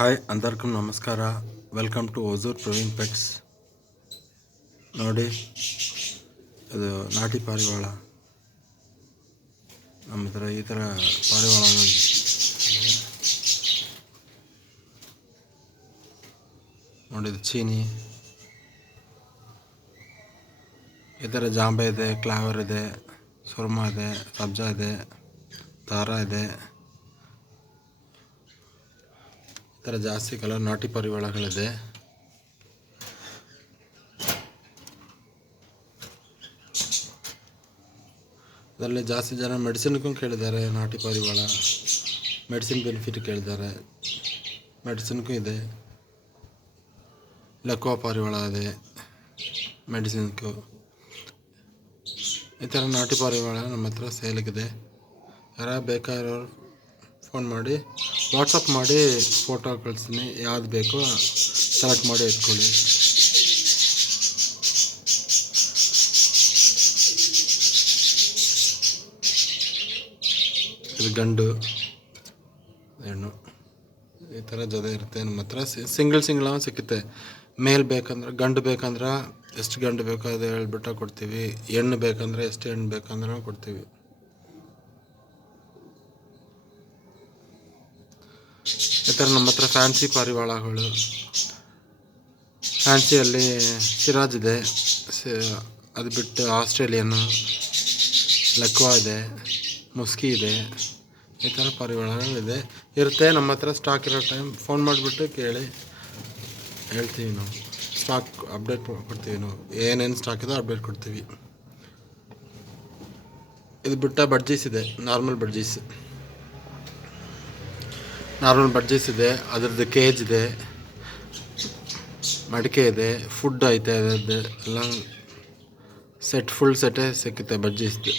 Hi అందరికీ ನಮಸ್ಕಾರ. Welcome to Hosur Praveen pets. ನೋಡಿ, ಇದು ನಾಟಿ ಪಾರಿವಾಳ. ನಮ್ಮ ಹತ್ರ ಈ ಥರ ಪಾರಿವಾಳ ನೋಡಿ, ಚೀನಿ, ಈ ಥರ ಜಾಂಬೆ ಇದೆ, ಕ್ಲಾವರ್ ಇದೆ, ಸುರ್ಮಾ ಇದೆ, ಸಬ್ಜಾ ಇದೆ, ತಾರಾ ಇದೆ. ಈ ಥರ ಜಾಸ್ತಿ ಕಲರ್ ನಾಟಿ ಪಾರಿವಾಳಗಳಿದೆ. ಅದರಲ್ಲಿ ಜಾಸ್ತಿ ಜನ ಮೆಡಿಸಿನ್ಗೂ ಕೇಳಿದ್ದಾರೆ. ನಾಟಿ ಪಾರಿವಾಳ ಮೆಡಿಸಿನ್ ಬೆನಿಫಿಟ್ ಕೇಳಿದ್ದಾರೆ. ಮೆಡಿಸಿನ್ಗೂ ಇದೆ. ಲಕ್ವಾ ಪಾರಿವಾಳ ಇದೆ ಮೆಡಿಸಿನ್ಗೂ. ಈ ಥರ ನಾಟಿ ಪಾರಿವಾಳ ನಮ್ಮ ಹತ್ರ ಸೇಲಿಗಿದೆ. ಯಾರು ಬೇಕಾಗಿರೋರು ಫೋನ್ ಮಾಡಿ, ವಾಟ್ಸಪ್ ಮಾಡಿ ಫೋಟೋ ಕಳಿಸ್ತೀನಿ. ಯಾವ್ದು ಬೇಕೋ ಸೆಲೆಕ್ಟ್ ಮಾಡಿ ಎತ್ಕೊಳ್ಳಿ. ಇದು ಗಂಡು, ಹೆಣ್ಣು, ಈ ಥರ ಜೊತೆ ಇರುತ್ತೆ ನಮ್ಮ ಹತ್ರ. ಸಿಂಗಲ್ ಸಿಕ್ಕುತ್ತೆ. ಮೇಲ್ ಬೇಕಂದ್ರೆ, ಗಂಡು ಬೇಕಂದ್ರೆ ಎಷ್ಟು ಗಂಡು ಬೇಕೋ ಅದು ಹೇಳ್ಬಿಟ್ಟು ಕೊಡ್ತೀವಿ. ಹೆಣ್ಣು ಬೇಕಂದ್ರೆ ಎಷ್ಟು ಹೆಣ್ಣು ಬೇಕಂದ್ರೆ ಕೊಡ್ತೀವಿ. ಈ ಥರ ನಮ್ಮ ಹತ್ರ ಫ್ಯಾನ್ಸಿ ಪಾರಿವಾಳಗಳು, ಫ್ಯಾನ್ಸಿಯಲ್ಲಿ ಸಿರಾಜ್ ಇದೆ, ಅದು ಬಿಟ್ಟು ಆಸ್ಟ್ರೇಲಿಯನ್ನು, ಲಕ್ವಾ ಇದೆ, ಮುಸ್ಕಿ ಇದೆ. ಈ ಥರ ಪಾರಿವಾಳಗಳಿದೆ, ಇರುತ್ತೆ ನಮ್ಮ ಹತ್ರ. ಸ್ಟಾಕ್ ಇರೋ ಟೈಮ್ ಫೋನ್ ಮಾಡಿಬಿಟ್ಟು ಕೇಳಿ, ಹೇಳ್ತೀವಿ. ನಾವು ಸ್ಟಾಕ್ ಅಪ್ಡೇಟ್ ಕೊಡ್ತೀವಿ. ನಾವು ಏನೇನು ಸ್ಟಾಕ್ ಇದೋ ಅಪ್ಡೇಟ್ ಕೊಡ್ತೀವಿ. ಇದು ಬಿಟ್ಟ ಬಡ್ಜೀಸ್ ಇದೆ, ನಾರ್ಮಲ್ ಬಡ್ಜೀಸ್ ಇದೆ. ಅದರದ್ದು ಕೇಜ್ ಇದೆ, ಮಡಿಕೆ ಇದೆ, ಫುಡ್ ಐತೆ. ಅದರದ್ದು ಎಲ್ಲ ಫುಲ್ ಸೆಟ್ಟೇ ಸಿಕ್ಕುತ್ತೆ ಬಡ್ಜೀಸ್ದು.